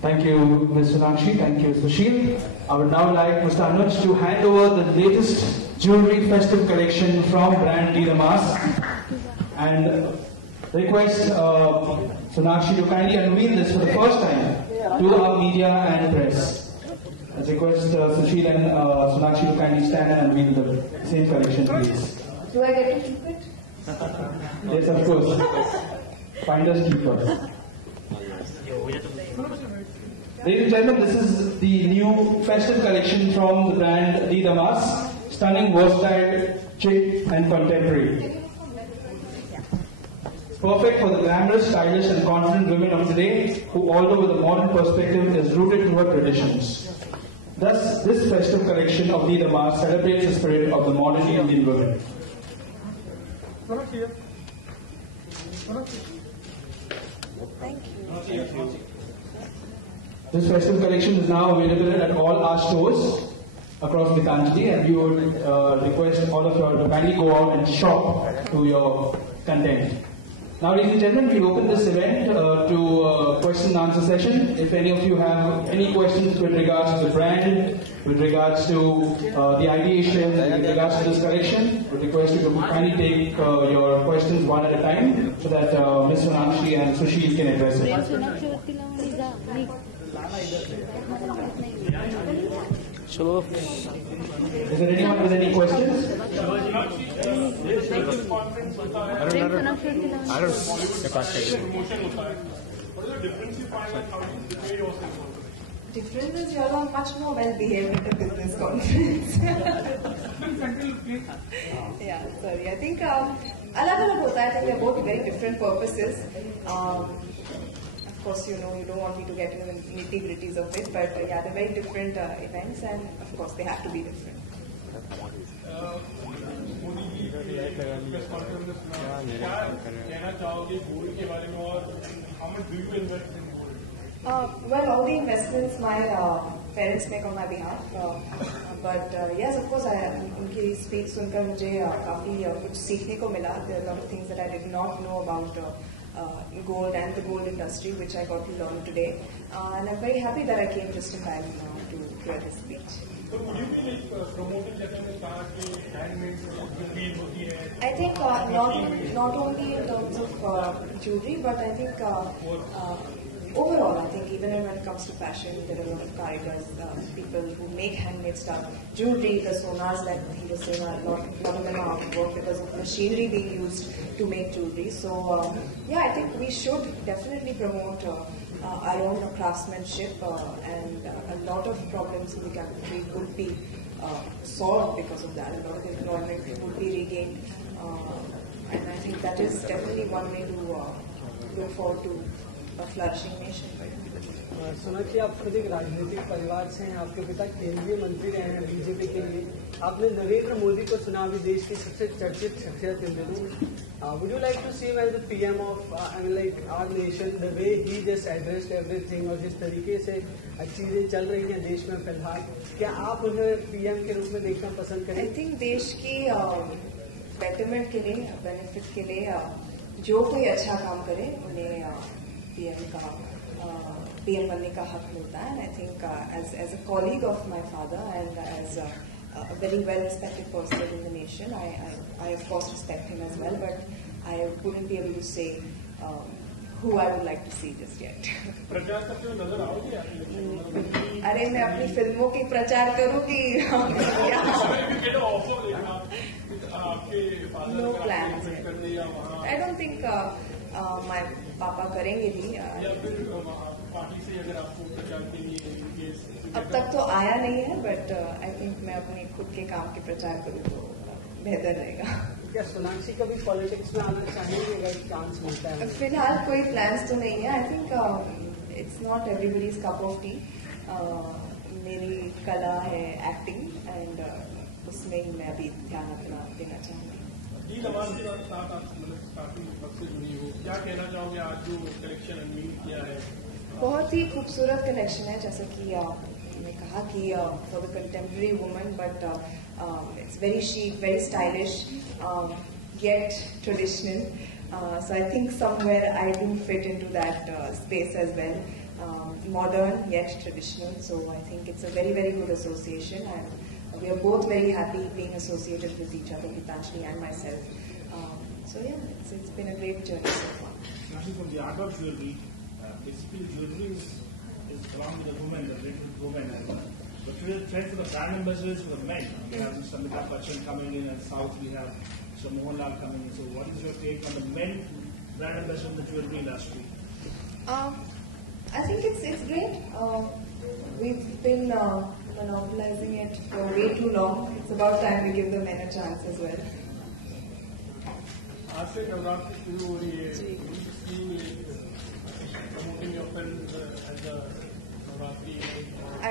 Thank you, Ms. Sonakshi. Thank you, Sushil. I would now like Mr. Anuj to hand over the latest jewelry festive collection from brand D. Damas and request Sonakshi to kindly unveil this for the first time to our media and press. I request Sushil and Sonakshi to kindly stand and unveil the same collection, please. Do I get to keep it? Yes, of course. Finders keepers. Ladies and gentlemen, this is the new festive collection from the brand D. Damas. Stunning, versatile, chic and contemporary. It's perfect for the glamorous, stylish and confident women of today who, although with a modern perspective, is rooted toward traditions. Thus, this festive collection of D. Damas celebrates the spirit of the modern Indian women. Thank you. This festive collection is now available at all our stores across Gitanjali, and we would request all of you to kindly go out and shop to your content. Now, ladies and gentlemen, we open this event to a question and answer session. If any of you have any questions with regards to the brand, with regards to the ideation, with regards to this collection, we request you to kindly take your questions one at a time so that Ms. Sonakshi and Sushil can address it. Is there anyone with any questions? Difference is you all are much more well behaved at a business conference. Yeah, sorry. I think alag-alag hota hai. I think they're both very different purposes. Of course, you know, you don't want me to get into the nitty-gritties of it, but yeah, they're very different events, and of course, they have to be different. Well, all the investments my parents make on my behalf, but yes, of course, उनकी speech सुनकर मुझे काफी कुछ सीखने को मिला. There are a lot of things that I did not know about gold and the gold industry, which I got to learn today, and I'm very happy that I came just in time to hear his speech. So would you be like promoting handmade jewelry? I think not only in terms of jewelry, but I think overall, I think even when it comes to fashion, there are a lot of karigars, people who make handmade stuff, jewelry, the sonars that he was saying, a lot of them are out of work because of machinery being used to make jewelry. So yeah, I think we should definitely promote our own craftsmanship, and a lot of problems in the country would be solved because of that. A lot of employment would be regained, and I think that is definitely one way to look forward to a flourishing nation. Sonakshi, आप खुद एक राजनीतिक परिवार से हैं, आपके पिता केंद्रीय मंत्री रहे हैं बीजेपी के लिए. आपने नरेंद्र मोदी को सुना, अभी देश की सबसे चर्चित शख्सियत इन दिनों. Would you like to see him as the PM of like our nation, the way he just addressed everything, और जिस तरीके से चीजें चल रही हैं देश में फिलहाल, क्या आप उन्हें PM के रूप में देखना पसंद करें? I think देश की बेटरमेंट के लिए, बेनिफिट के लिए जो कोई अच्छा काम करे उन्हें PM बनने का हक मिलता है. And I think as a colleague of my father and as a very well respected person in the nation, I of course respect him as well, but I wouldn't be able to say who I would like to see just yet. प्रचार करते हुए नजर आओगे? अरे मैं अपनी फिल्मों की प्रचार करूँ कि No plans. I don't think my पापा करेंगे भी. अब तक तो आया नहीं है, बट आई थिंक मैं अपने खुद के काम के प्रचार करूँ तो बेहतर रहेगा. क्या सोनाक्षी कभी पॉलिटिक्स में आना चाहेंगे अगर चांस मिलता है? फिलहाल कोई प्लान्स तो नहीं है. I think it's not everybody's cup of T. मेरी कला है एक्टिंग, एंड उसमें ही मैं अभी ध्यान अपना देना चाहूँगी. क्या कहना चाहोगे आज जो कलेक्शन अनवील किया है? बहुत ही खूबसूरत कलेक्शन है, जैसे कि मैंने कहा कि for the contemporary woman, but it's very chic, very stylish, yet traditional. So I think somewhere I do fit into that space as well. modern yet traditional. So I think it's a very, very good association, and we are both very happy being associated with each other, Gitanjali and myself. So yeah, it's been a great journey so far. Actually, from the art of jewelry, basically jewelry is belonging to the women, the related women. But we are trying for the brand ambassadors for the men. We have Mr. Amitabh Bachchan coming in, and South we have Mr. Mohanlal coming in. So what is your take on the men brand ambassador in the jewelry industry? I think it's great. We've been monopolizing it for way too long. It's about time we give the men a chance as well. आज से नवरात्रि शुरू हो रही है, promoting your films as a Navratri. I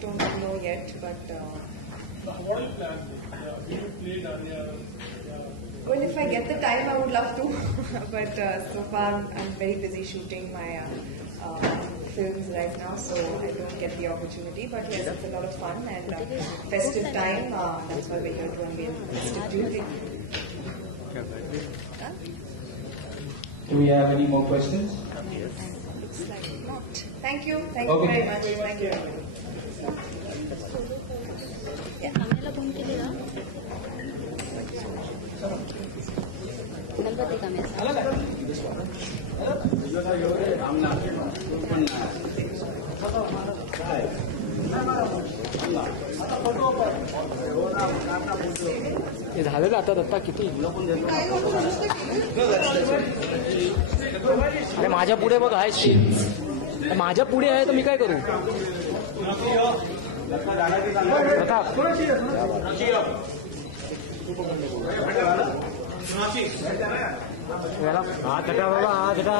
don't know yet, but What are your plans? Will you play Daria? well, if I get the time, I would love to. But so far, I'm very busy shooting my films right now, so I don't get the opportunity. But yes, it's a lot of fun and festive time. That's why we're here to unveil festive jewelry. Do we have any more questions? Looks like not. Thank you. Thank you Okay. very much. Thank you. Ganpati का हे झालेलं आता दत्ता किती अरे माझ्या पुढे बघ आहे sheet माझ्या पुढे आहे तर मी काय करू हा चटा बाबा हा चटा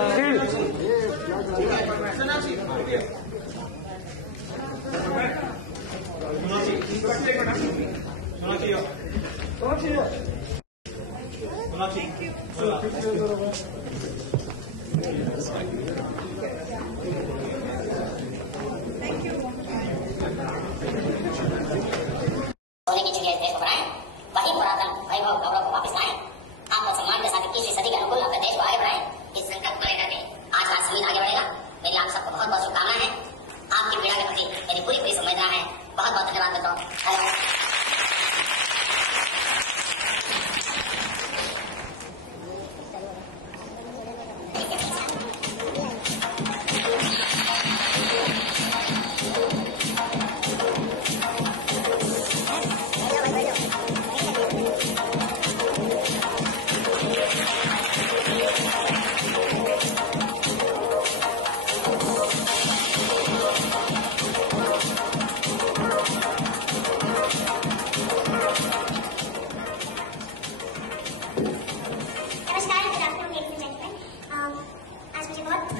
सोने की चिड़िया इस देश को बनाए, वही पुरातन वैभव गौरव को वापस लाए, आत्म सम्मान के साथ 21वीं सदी के अनुकूल अपने देश को आगे बढ़ाए। इस संकल्प को लेकर के आज हमारा जमीन आगे बढ़ेगा। मेरी आप सबको बहुत बहुत शुभकामनाएं हैं। आपकी पीड़ा के प्रति मेरी पूरी पूरी संवेदना है। बहुत बहुत धन्यवाद देता हूँ। धन्यवाद।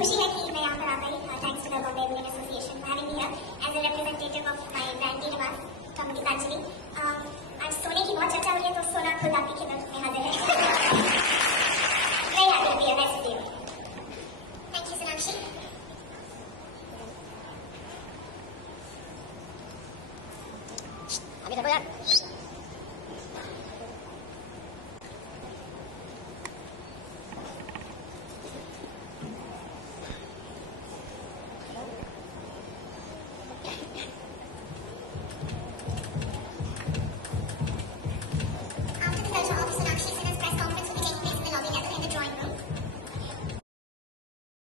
खुशी है कि मैं यहाँ पर आ गई thanks to the Bombay women association having me here as a representative of my brand Gitanjali. आज सोने की बहुत चर्चा हुई है तो सोना खुद आपकी खिदमत में